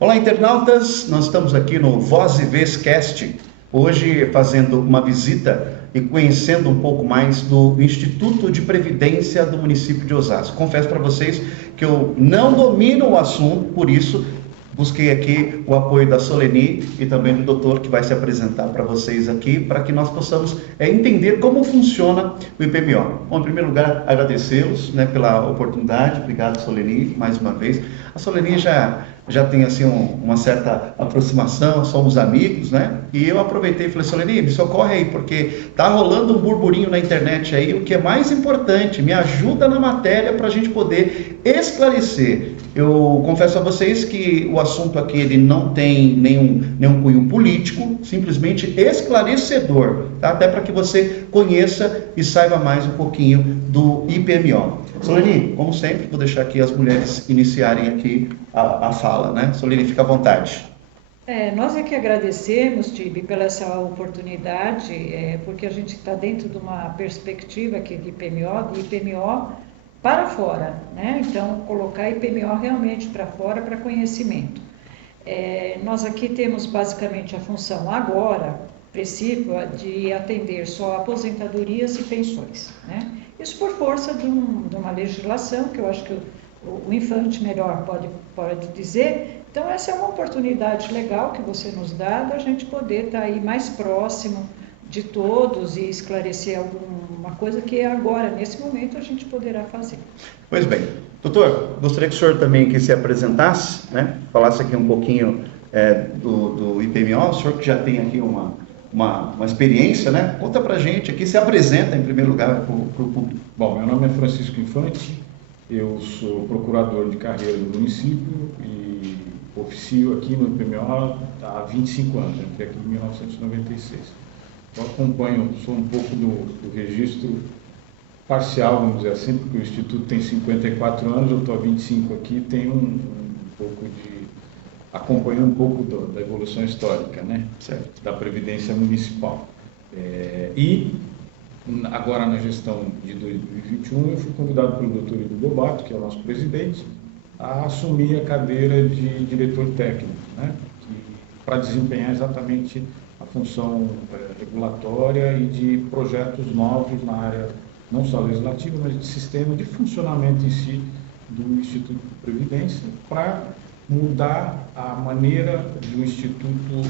Olá, internautas! Nós estamos aqui no Voz e Vez Cast, hoje fazendo uma visita e conhecendo um pouco mais do Instituto de Previdência do município de Osasco. Confesso para vocês que eu não domino o assunto, por isso busquei aqui o apoio da Soleni e também do doutor, que vai se apresentar para vocês aqui, para que nós possamos entender como funciona o IPMO. Bom, em primeiro lugar, agradecê-los, pela oportunidade. Obrigado, Soleni, mais uma vez. A Soleni já tem assim uma certa aproximação, somos amigos, né? E eu aproveitei e falei, Soleni, me socorre aí, porque tá rolando um burburinho na internet aí, o que é mais importante, me ajuda na matéria para a gente poder esclarecer. Eu confesso a vocês que o assunto aqui ele não tem nenhum cunho político, simplesmente esclarecedor, tá? Até para que você conheça e saiba mais um pouquinho do IPMO. Soleni, como sempre, vou deixar aqui as mulheres iniciarem aqui a fala, né? Soleni, fica à vontade. Nós é que agradecemos, Tibi, pela essa oportunidade, porque a gente está dentro de uma perspectiva aqui de IPMO para fora, né? Então, colocar IPMO realmente para fora, para conhecimento. Nós aqui temos basicamente a função agora, precípua, de atender só aposentadorias e pensões, né? Isso por força de uma legislação, que eu acho que o Infante melhor pode dizer. Então, essa é uma oportunidade legal que você nos dá, da gente poder estar aí mais próximo de todos e esclarecer alguma coisa que agora, nesse momento, a gente poderá fazer. Pois bem, doutor, gostaria que o senhor também que se apresentasse, né? Falasse aqui um pouquinho do IPMO, o senhor que já tem aqui uma experiência, né? Conta pra gente aqui, se apresenta em primeiro lugar para o público. Bom, meu nome é Francisco Infante, eu sou procurador de carreira do município e oficio aqui no IPMO há 25 anos, entrei aqui em 1996. Eu acompanho, sou um pouco do registro parcial, vamos dizer assim, porque o Instituto tem 54 anos, eu estou há 25 aqui, tenho um pouco de... acompanho um pouco da evolução histórica, né? Certo. Da Previdência Municipal. E agora na gestão de 2021 eu fui convidado pelo Dr. Ido Bobato, que é o nosso presidente, a assumir a cadeira de diretor técnico, né? Para desempenhar exatamente a função regulatória e de projetos novos na área não só legislativa, mas de sistema de funcionamento em si do Instituto de Previdência, para mudar a maneira do Instituto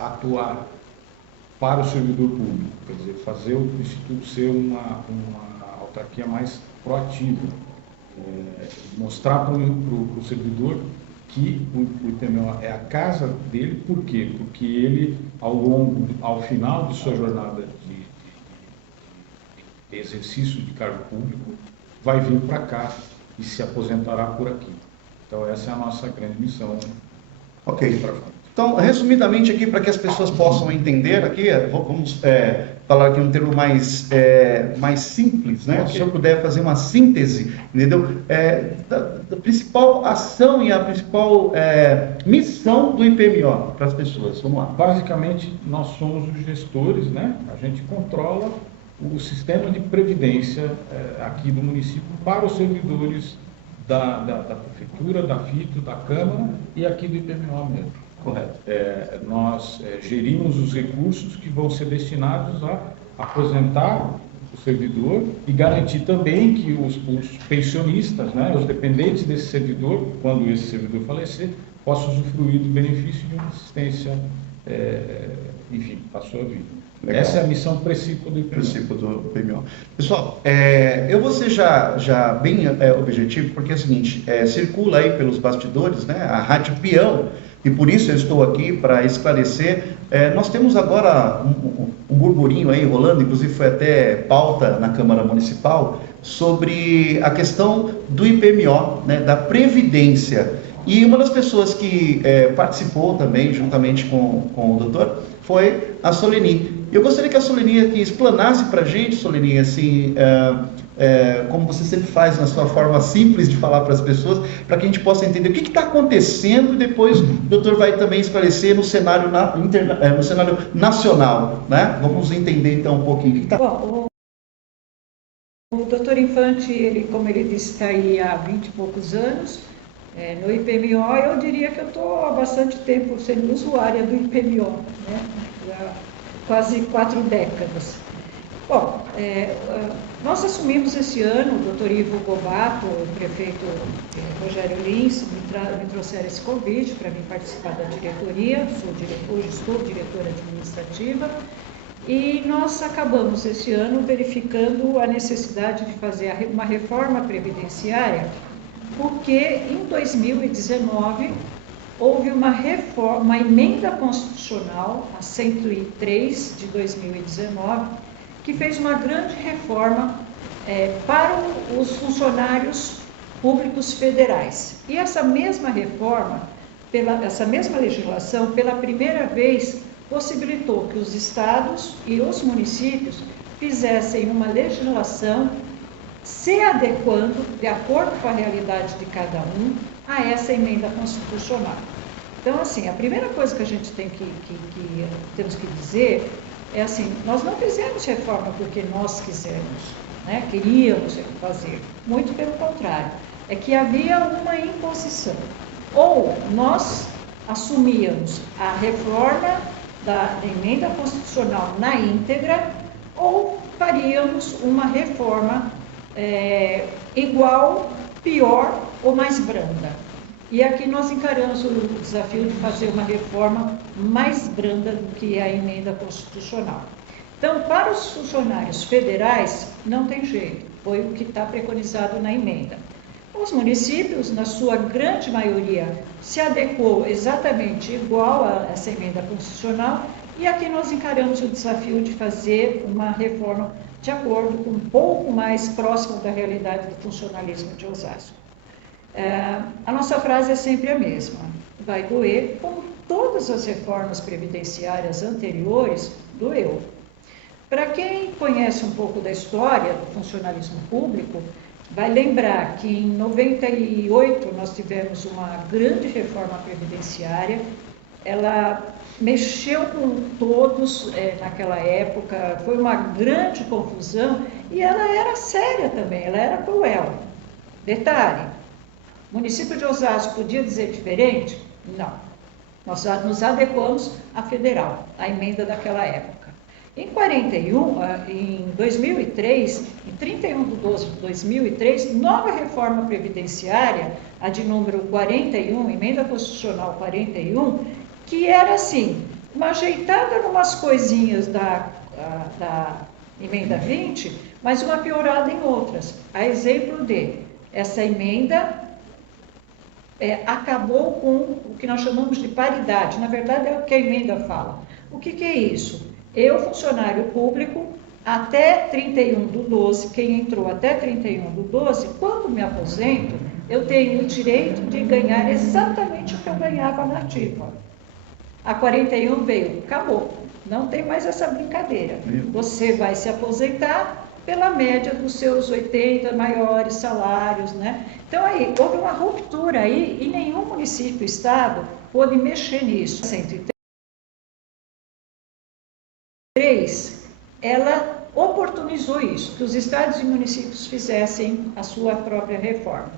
atuar para o servidor público, quer dizer, fazer o Instituto ser uma autarquia mais proativa, mostrar para o servidor que o IPMO é a casa dele. Por quê? Porque ele, ao final de sua jornada de exercício de cargo público, vai vir para cá e se aposentará por aqui. Então, essa é a nossa grande missão. Ok. Então, resumidamente aqui, para que as pessoas possam entender aqui, vamos falar aqui um termo mais simples, né? Okay. Se o senhor puder fazer uma síntese, entendeu? Da principal ação e a principal missão do IPMO para as pessoas. Vamos lá. Basicamente, nós somos os gestores, né? A gente controla o sistema de previdência aqui do município para os servidores da prefeitura, da FITO, da Câmara e aqui do IPMO mesmo. Correto. Nós gerimos os recursos que vão ser destinados a aposentar o servidor e garantir também que os pensionistas, né, os dependentes desse servidor, quando esse servidor falecer, possam usufruir do benefício de uma assistência, enfim, para a sua vida. Legal. Essa é a missão principal do IPMO. Pessoal, eu vou ser já bem objetivo, porque é o seguinte, circula aí pelos bastidores, né, a Rádio Peão, e por isso eu estou aqui para esclarecer. Nós temos agora um burburinho aí rolando, inclusive foi até pauta na Câmara Municipal, sobre a questão do IPMO, né, da Previdência. E uma das pessoas que participou também, juntamente com o doutor, foi a Soleni. Eu gostaria que a Soleni aqui explanasse para a gente, Soleni, assim, como você sempre faz na sua forma simples de falar para as pessoas, para que a gente possa entender o que está acontecendo, e depois o doutor vai também esclarecer no cenário, no cenário nacional, né? Vamos entender então um pouquinho o que está... Bom, o doutor Infante, como ele disse, está aí há 20 e poucos anos. No IPMO, eu diria que eu estou há bastante tempo sendo usuária do IPMO, né? Há quase 4 décadas. Bom, nós assumimos esse ano, o doutor Ivo Gobato, o prefeito Rogério Lins, me trouxeram esse convite para mim participar da diretoria, hoje sou diretora administrativa, e nós acabamos esse ano verificando a necessidade de fazer uma reforma previdenciária, porque em 2019 houve uma emenda constitucional, a 103 de 2019, que fez uma grande reforma para os funcionários públicos federais. E essa mesma reforma, essa mesma legislação, pela primeira vez, possibilitou que os estados e os municípios fizessem uma legislação se adequando, de acordo com a realidade de cada um, a essa emenda constitucional. Então, assim, a primeira coisa que a gente temos que dizer é assim, nós não fizemos reforma porque nós quisemos, né? Queríamos fazer, muito pelo contrário, é que havia uma imposição. Ou nós assumíamos a reforma da emenda constitucional na íntegra, ou faríamos uma reforma igual, pior ou mais branda. E aqui nós encaramos o desafio de fazer uma reforma mais branda do que a emenda constitucional. Então, para os funcionários federais, não tem jeito, foi o que está preconizado na emenda. Os municípios, na sua grande maioria, se adequou exatamente igual a essa emenda constitucional, e aqui nós encaramos o desafio de fazer uma reforma de acordo com um pouco mais próximo da realidade do funcionalismo de Osasco. A nossa frase é sempre a mesma, vai doer, como todas as reformas previdenciárias anteriores, doeu. Para quem conhece um pouco da história do funcionalismo público, vai lembrar que em 98 nós tivemos uma grande reforma previdenciária, ela mexeu com todos naquela época, foi uma grande confusão e ela era séria também, ela era cruel. Detalhe, o município de Osasco podia dizer diferente? Não. Nós nos adequamos à federal, à emenda daquela época. Em 2003, em 31 de 12 de 2003, nova reforma previdenciária, a de número 41, emenda constitucional 41, que era assim, uma ajeitada em umas coisinhas da emenda 20, mas uma piorada em outras. A exemplo de, essa emenda acabou com o que nós chamamos de paridade. Na verdade, é o que a emenda fala. O que é isso? Eu, funcionário público, até 31 do 12, quem entrou até 31 do 12, quando me aposento, eu tenho o direito de ganhar exatamente o que eu ganhava na ativa. A 41 veio, acabou. Não tem mais essa brincadeira. Você vai se aposentar pela média dos seus 80 maiores salários, né? Então, aí, houve uma ruptura aí e nenhum município, estado, pôde mexer nisso. 103, ela oportunizou isso, que os estados e municípios fizessem a sua própria reforma.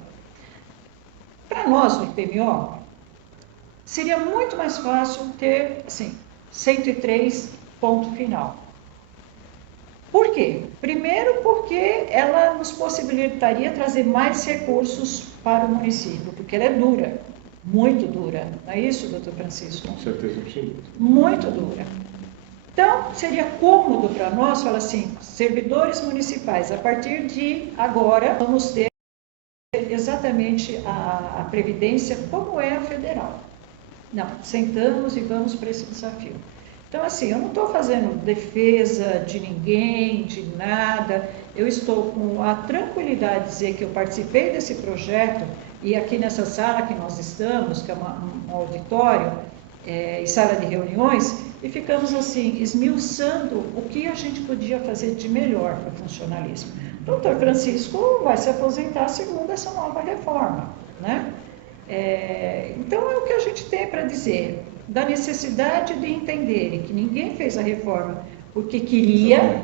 Para nós, no IPMO, seria muito mais fácil ter, assim, 103, ponto final. Por quê? Primeiro, porque ela nos possibilitaria trazer mais recursos para o município, porque ela é dura, muito dura. Não é isso, doutor Francisco? Com certeza absoluta. Muito dura. Então, seria cômodo para nós falar assim, servidores municipais, a partir de agora, vamos ter exatamente a Previdência como é a federal. Não, sentamos e vamos para esse desafio. Então, assim, eu não estou fazendo defesa de ninguém, de nada, eu estou com a tranquilidade de dizer que eu participei desse projeto e aqui nessa sala que nós estamos, que é um auditório e sala de reuniões, e ficamos assim, esmiuçando o que a gente podia fazer de melhor para o funcionalismo. O doutor Francisco vai se aposentar segundo essa nova reforma, né? Então, é o que a gente tem para dizer, da necessidade de entenderem que ninguém fez a reforma porque queria,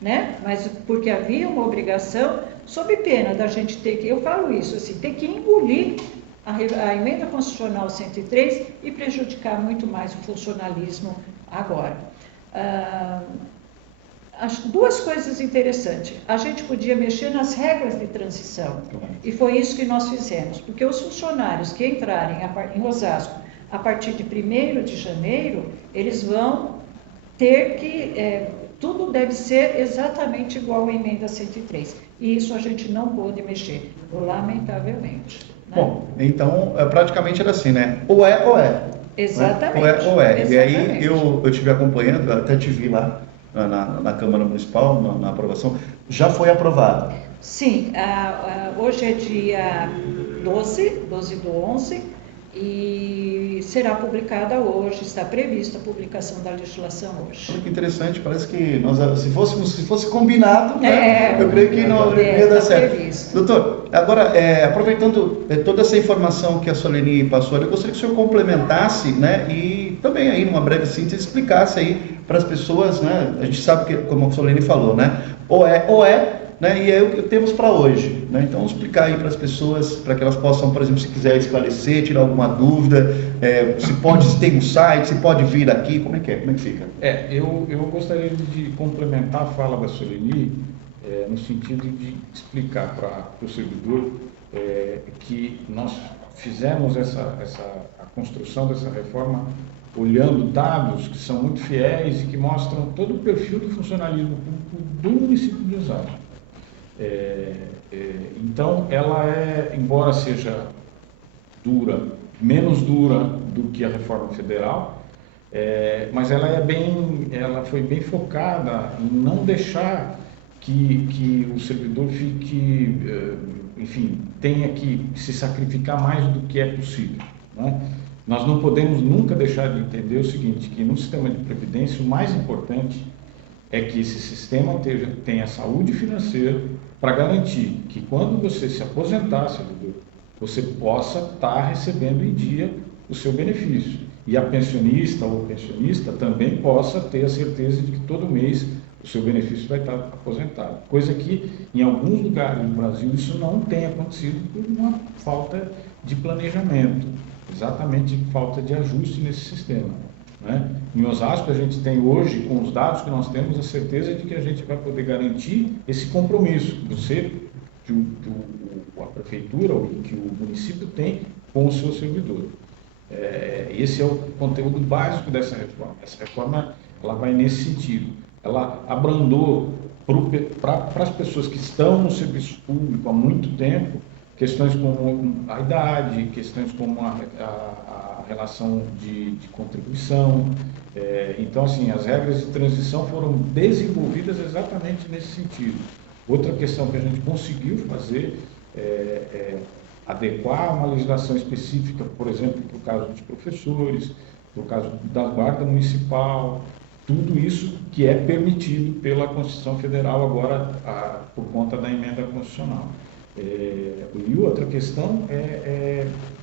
né? Mas porque havia uma obrigação, sob pena da gente ter que, eu falo isso assim, ter que engolir a emenda constitucional 103 e prejudicar muito mais o funcionalismo agora. Duas coisas interessantes. A gente podia mexer nas regras de transição, e foi isso que nós fizemos, porque os funcionários que entrarem em Osasco a partir de 1º de janeiro, eles vão ter que... tudo deve ser exatamente igual à emenda 103. E isso a gente não pôde mexer, lamentavelmente. Né? Bom, então praticamente era assim, né? Ou é ou é. Exatamente. Né? Ou é. Exatamente. E aí eu estive acompanhando, até te vi lá na Câmara Municipal, na aprovação. Já foi aprovado? Sim, hoje é dia 12 do 11, e será publicada hoje, está prevista a publicação da legislação hoje. Olha que interessante, parece que se fosse combinado, né, eu creio que não ia dar certo. Previsto. Doutor, agora, aproveitando toda essa informação que a Soleni passou, eu gostaria que o senhor complementasse, né, e também aí, numa breve síntese, explicasse aí para as pessoas, né, a gente sabe que, como a Soleni falou, né, ou é, né, e é o que temos para hoje, né? Então vamos explicar aí para as pessoas, para que elas possam, por exemplo, se quiser esclarecer, tirar alguma dúvida, se tem um site, se pode vir aqui, como é que fica? Eu gostaria de complementar a fala da Soleni, no sentido de explicar para o servidor que nós fizemos a construção dessa reforma olhando dados que são muito fiéis e que mostram todo o perfil do funcionalismo público do município de Osasco. Então, ela embora seja dura, menos dura do que a reforma federal, mas ela foi bem focada em não deixar que o servidor fique, enfim, tenha que se sacrificar mais do que é possível, né? Nós não podemos nunca deixar de entender o seguinte, que no sistema de previdência o mais importante é que esse sistema tenha saúde financeira para garantir que quando você se aposentar, servidor, você possa estar recebendo em dia o seu benefício. E a pensionista ou o pensionista também possa ter a certeza de que todo mês o seu benefício vai estar aposentado. Coisa que em alguns lugares do Brasil isso não tem acontecido por uma falta de planejamento, exatamente falta de ajuste nesse sistema. Né? Em Osasco, a gente tem hoje, com os dados que nós temos, a certeza de que a gente vai poder garantir esse compromisso que a prefeitura ou que o município tem com o seu servidor. Esse é o conteúdo básico dessa reforma. Essa reforma ela vai nesse sentido. Ela abrandou para as pessoas que estão no serviço público há muito tempo questões como a idade, questões como a relação de contribuição. Então, assim, as regras de transição foram desenvolvidas exatamente nesse sentido. Outra questão que a gente conseguiu fazer é adequar uma legislação específica, por exemplo, para o caso dos professores, para o caso da Guarda Municipal, tudo isso que é permitido pela Constituição Federal agora por conta da emenda constitucional. E outra questão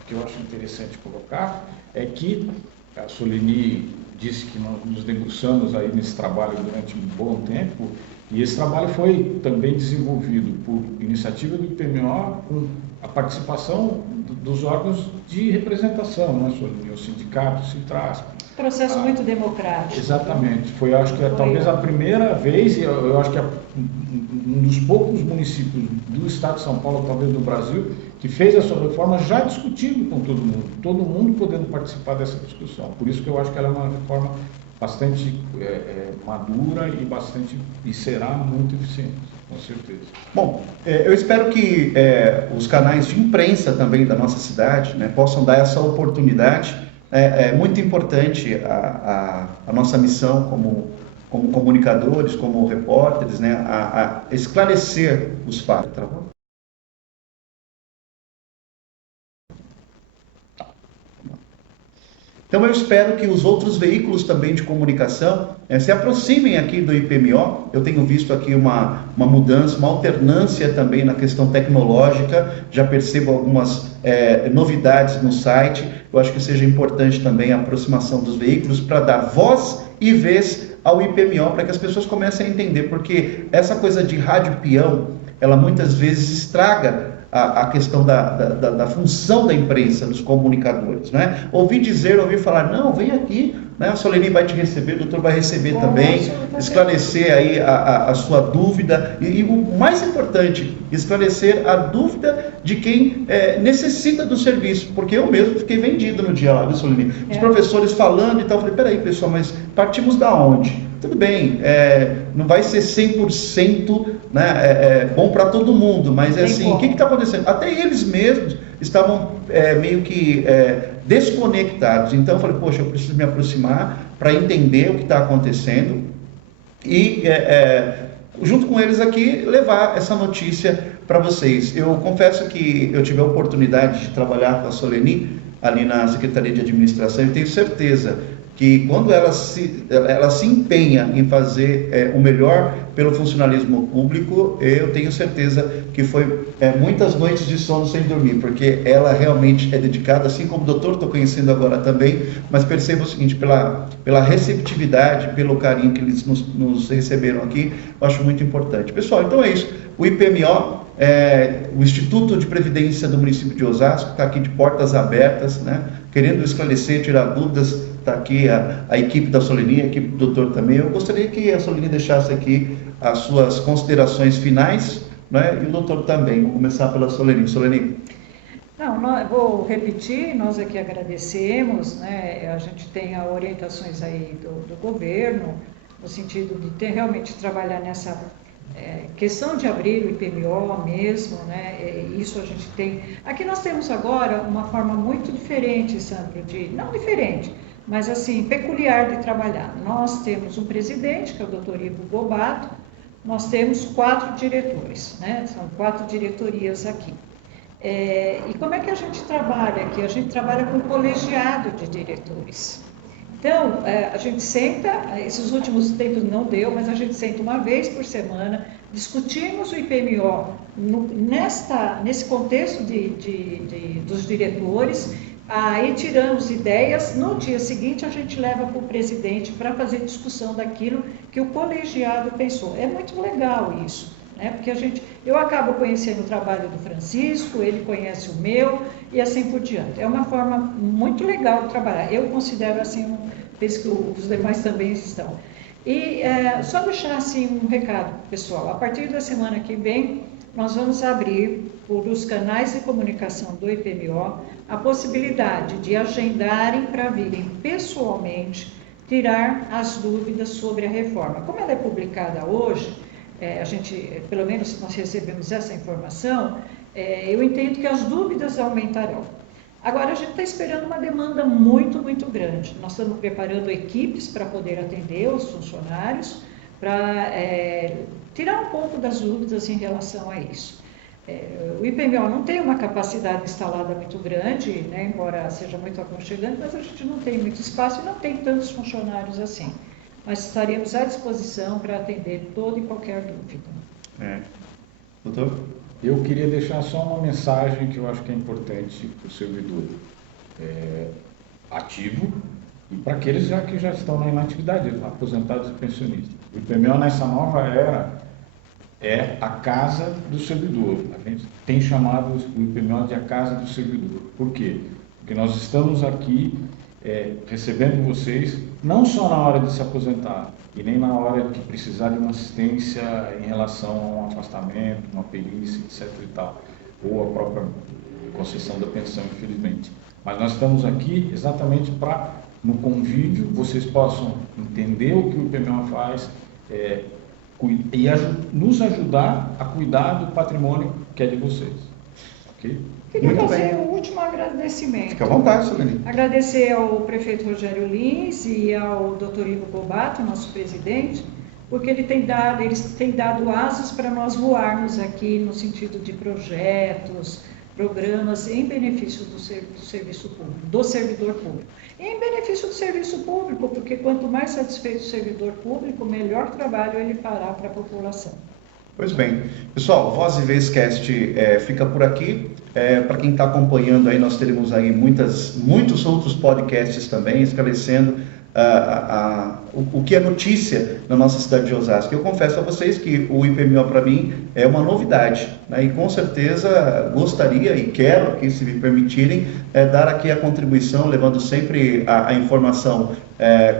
que eu acho interessante colocar é que a Soleni disse que nós nos debruçamos aí nesse trabalho durante um bom tempo, e esse trabalho foi também desenvolvido por iniciativa do IPMO com a participação dos órgãos de representação, né, Soleni? O sindicato, o Sintrasp. Processo muito democrático. Exatamente. Acho que talvez a primeira vez, e eu acho que um dos poucos municípios do estado de São Paulo, talvez do Brasil, que fez essa reforma já discutindo com todo mundo podendo participar dessa discussão. Por isso que eu acho que ela é uma reforma bastante madura e será muito eficiente, com certeza. Bom, eu espero que os canais de imprensa também da nossa cidade, né, possam dar essa oportunidade. É muito importante a nossa missão como comunicadores, como repórteres, né, a esclarecer os fatos. Tá bom? Então eu espero que os outros veículos também de comunicação se aproximem aqui do IPMO. Eu tenho visto aqui uma mudança, uma alternância também na questão tecnológica, já percebo algumas novidades no site. Eu acho que seja importante também a aproximação dos veículos para dar voz e vez ao IPMO, para que as pessoas comecem a entender, porque essa coisa de rádio peão, ela muitas vezes estraga a questão da função da imprensa, dos comunicadores, né? Ouvi falar, não, vem aqui, né? A Soleni vai te receber, o doutor vai receber também, esclarecer aí a sua dúvida e o mais importante, esclarecer a dúvida de quem necessita do serviço, porque eu mesmo fiquei vendido no dia lá, viu, Soleni? Os professores falando e tal, eu falei, peraí, pessoal, mas partimos da onde? Tudo bem, não vai ser 100% né, bom para todo mundo, mas assim, o que está acontecendo? Até eles mesmos estavam meio que desconectados. Então eu falei, poxa, eu preciso me aproximar para entender o que está acontecendo e junto com eles aqui levar essa notícia para vocês. Eu confesso que eu tive a oportunidade de trabalhar com a Soleni ali na Secretaria de Administração e tenho certeza que quando ela se empenha em fazer o melhor pelo funcionalismo público, eu tenho certeza que foi muitas noites de sono sem dormir, porque ela realmente é dedicada, assim como o doutor, estou conhecendo agora também, mas perceba o seguinte, pela receptividade, pelo carinho que eles nos receberam aqui, eu acho muito importante. Pessoal, então é isso. O IPMO, o Instituto de Previdência do município de Osasco, está aqui de portas abertas, né? Querendo esclarecer, tirar dúvidas. Está aqui a equipe da Soleni, a equipe do doutor também. Eu gostaria que a Soleni deixasse aqui as suas considerações finais, né? E o doutor também. Vou começar pela Soleni. Soleni. Não, vou repetir, nós aqui agradecemos, né? A gente tem orientações aí do governo, no sentido de realmente trabalhar nessa questão de abrir o IPMO mesmo, né? Isso a gente tem. Aqui nós temos agora uma forma muito diferente, Sandro, não diferente, mas assim, peculiar de trabalhar. Nós temos um presidente, que é o Dr. Ivo Bobato, nós temos 4 diretores, né? São 4 diretorias aqui. E como é que a gente trabalha aqui? A gente trabalha com colegiado de diretores. Então, a gente senta, esses últimos tempos não deu, mas a gente senta uma vez por semana, discutimos o IPMO nesse contexto dos diretores, aí tiramos ideias, no dia seguinte a gente leva para o presidente para fazer discussão daquilo que o colegiado pensou. É muito legal isso, né? Porque eu acabo conhecendo o trabalho do Francisco, ele conhece o meu e assim por diante. É uma forma muito legal de trabalhar. Eu considero assim, penso que os demais também estão. E só deixar assim um recado, pessoal. A partir da semana que vem, nós vamos abrir por os canais de comunicação do IPMO a possibilidade de agendarem para virem pessoalmente tirar as dúvidas sobre a reforma. Como ela é publicada hoje, a gente, pelo menos nós recebemos essa informação, eu entendo que as dúvidas aumentarão. Agora, a gente está esperando uma demanda muito, muito grande. Nós estamos preparando equipes para poder atender os funcionários, para tirar um pouco das dúvidas em relação a isso. O IPMO não tem uma capacidade instalada muito grande, né, embora seja muito aconchegante, mas a gente não tem muito espaço e não tem tantos funcionários assim. Mas estaremos à disposição para atender toda e qualquer dúvida. Doutor? Eu queria deixar só uma mensagem que eu acho que é importante para o servidor ativo e para aqueles que já estão na inatividade, aposentados e pensionistas. O IPMO nessa nova era é a casa do servidor. A gente tem chamado o IPMO de a casa do servidor. Por quê? Porque nós estamos aqui recebendo vocês, não só na hora de se aposentar, e nem na hora que precisar de uma assistência em relação a um afastamento, uma perícia, etc. e tal, ou a própria concessão da pensão, infelizmente. Mas nós estamos aqui exatamente para, no convívio, vocês possam entender o que o IPMO faz e nos ajudar a cuidar do patrimônio que é de vocês. Ok? Queria fazer um último agradecimento. Fica à vontade, Soleni. Agradecer ao prefeito Rogério Lins e ao Dr. Ivo Bobato, nosso presidente, porque eles têm dado asas para nós voarmos aqui no sentido de projetos, programas em benefício do serviço público, do servidor público. E em benefício do serviço público, porque quanto mais satisfeito o servidor público, melhor trabalho ele fará para a população. Pois bem, pessoal, Voz e Vez Cast fica por aqui. Para quem está acompanhando aí, nós teremos aí muitos outros podcasts também, esclarecendo o que é notícia na nossa cidade de Osasco. Eu confesso a vocês que o IPMO para mim é uma novidade, né? E com certeza gostaria e quero aqui, se me permitirem, dar aqui a contribuição, levando sempre a informação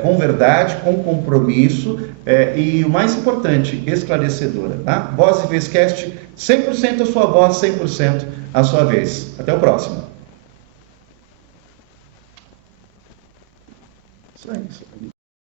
com verdade, com compromisso e o mais importante, esclarecedora, tá? Voz e Vez Cast, 100% a sua voz, 100% a sua vez. Até o próximo. Isso aí.